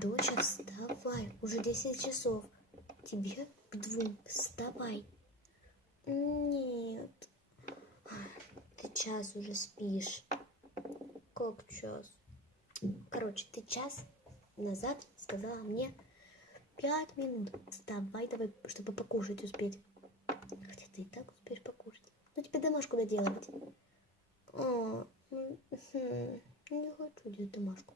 Доча, вставай, уже 10 часов. Тебе к 2, вставай. Нет. Ты час уже спишь. Как час? Короче, ты час назад сказала мне 5 минут. Вставай давай, чтобы покушать успеть. Хотя ты и так успеешь покушать. Ну тебе домашку доделывать. Не хочу делать домашку.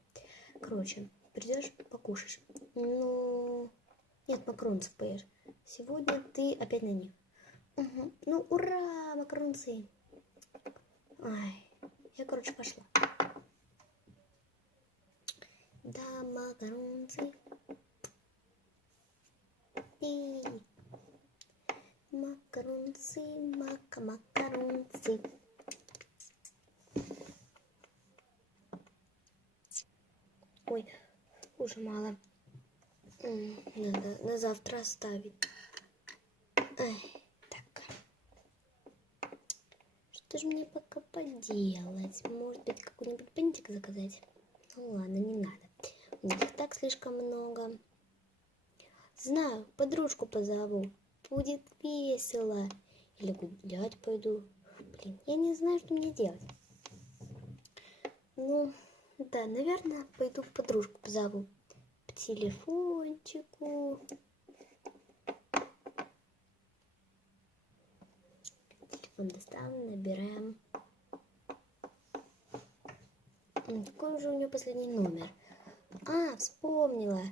Короче, придешь, покушаешь. Ну, нет, макаронцев поешь. Сегодня ты опять на них. Ну, ура, макаронцы. Ай, я, короче, пошла. Да, макаронцы. И макаронцы, макаронцы. Ой, уже мало. Надо на завтра оставить. Ай, так. Что же мне пока поделать? Может быть, какой-нибудь бантик заказать? Ну ладно, не надо. У них и так слишком много. Знаю, подружку позову. Будет весело. Или гулять пойду. Блин, я не знаю, что мне делать. Ну, да, наверное, пойду подружку позову. По телефончику. Телефон достану, набираем. Какой же у нее последний номер? А, вспомнила.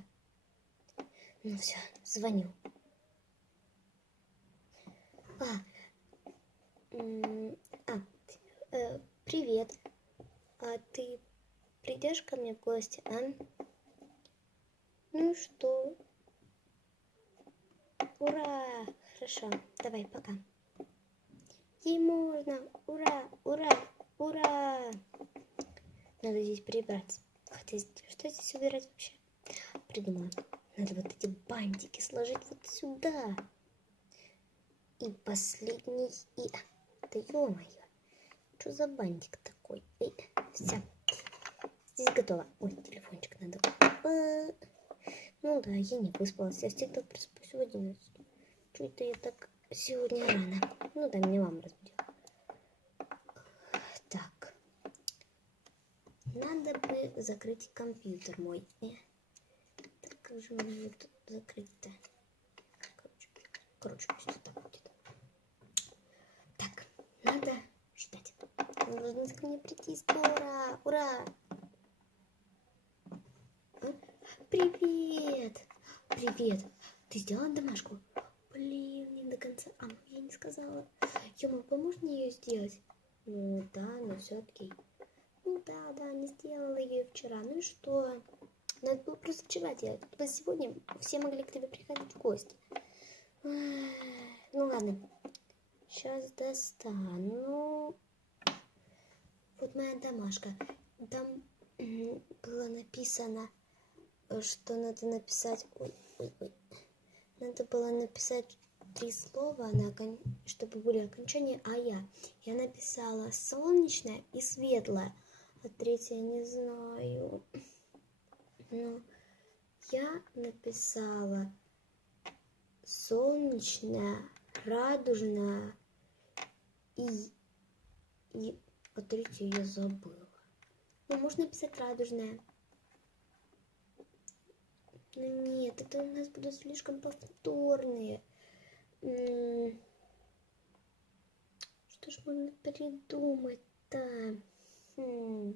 Ну все, звоню. Привет. А ты придешь ко мне в гости, а? Ну что? Ура! Хорошо, давай, пока. Ей можно! Ура! Ура! Ура! Надо здесь прибраться. Хотя, что здесь убирать вообще? Придумала. Надо вот эти бантики сложить вот сюда. И последний, и... Да ё-моё, что за бантик такой? Все, здесь готово. Ой, телефончик надо. Ну да, я не выспалась. Я всегда просыпаюсь в 11. Чё это я так сегодня рано? Ну да, меня мама разбудила. Так. Надо бы закрыть компьютер мой. Так, как же мне его тут закрыть-то? Короче, пусть так будет. Так, надо ждать. Он должен ко мне прийти скоро. Ура! Привет! Привет! Ты сделала домашку? Блин, не до конца. Ну я не сказала. Ёма, поможешь мне ее сделать? Ну да, но все-таки. Ну да, не сделала ее вчера. Ну и что? Надо было просто вчера делать. Чтобы сегодня все могли к тебе приходить в гости. Ну ладно. Сейчас достану. Вот моя домашка. Там было написано, что надо написать... Ой. Надо было написать 3 слова, чтобы были окончания Я написала солнечное и светлое. А третье не знаю. Но я написала солнечное, радужное и а третье я забыла. Ну, можно написать радужное. Ну нет, это у нас будут слишком повторные. Что ж можно придумать-то? Не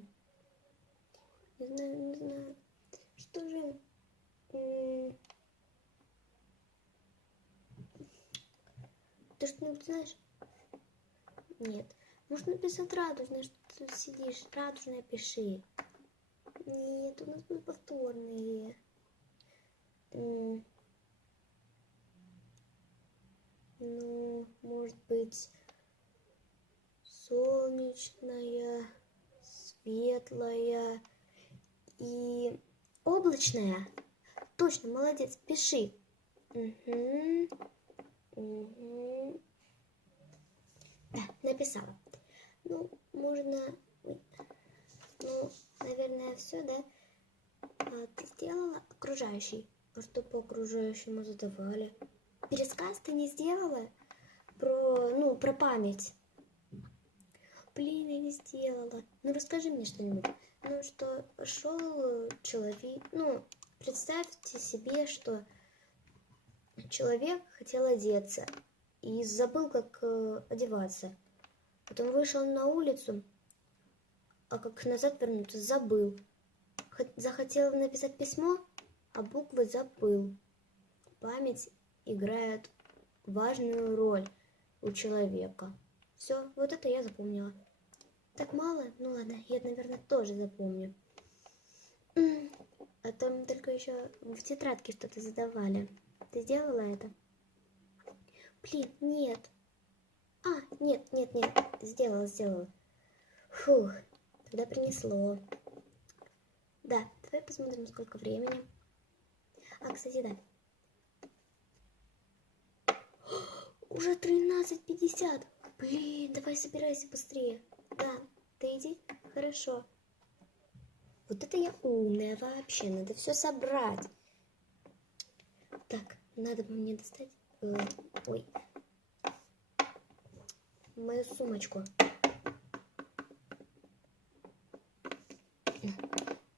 знаю. Что же... Ты что-нибудь знаешь? Нет. Можно написать радужное, что ты тут сидишь. Радужное пиши. Нет, у нас будут повторные. Ну, может быть, солнечная, светлая и облачная. Точно, молодец, пиши. Да, написала. Ну, можно... Ну, наверное, все, да? ты сделала окружающий? А что по окружающему задавали? Пересказ ты не сделала? Про память. Блин, я не сделала. Ну, расскажи мне что-нибудь. Ну, что шел человек... Ну, представьте себе, что человек хотел одеться и забыл, как одеваться. Потом вышел на улицу, а как назад вернуться, забыл. Захотел написать письмо, а буквы забыл. Память играет важную роль у человека. Все, вот это я запомнила. Так мало? Ну ладно, я, наверное, тоже запомню. А там только еще в тетрадке что-то задавали. Ты сделала это? Блин, нет. Нет. Сделала. Фух, тогда принесло. Да, давай посмотрим, сколько времени. Кстати, да. Уже 13:50. Блин, давай собирайся быстрее. Да, ты иди. Хорошо. Вот это я умная вообще. Надо все собрать. Так, надо бы мне достать... мою сумочку.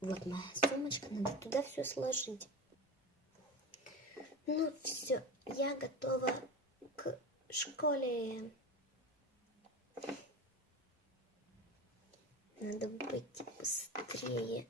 Вот моя сумочка. Надо туда все сложить. Ну все, я готова к школе. Надо быть быстрее.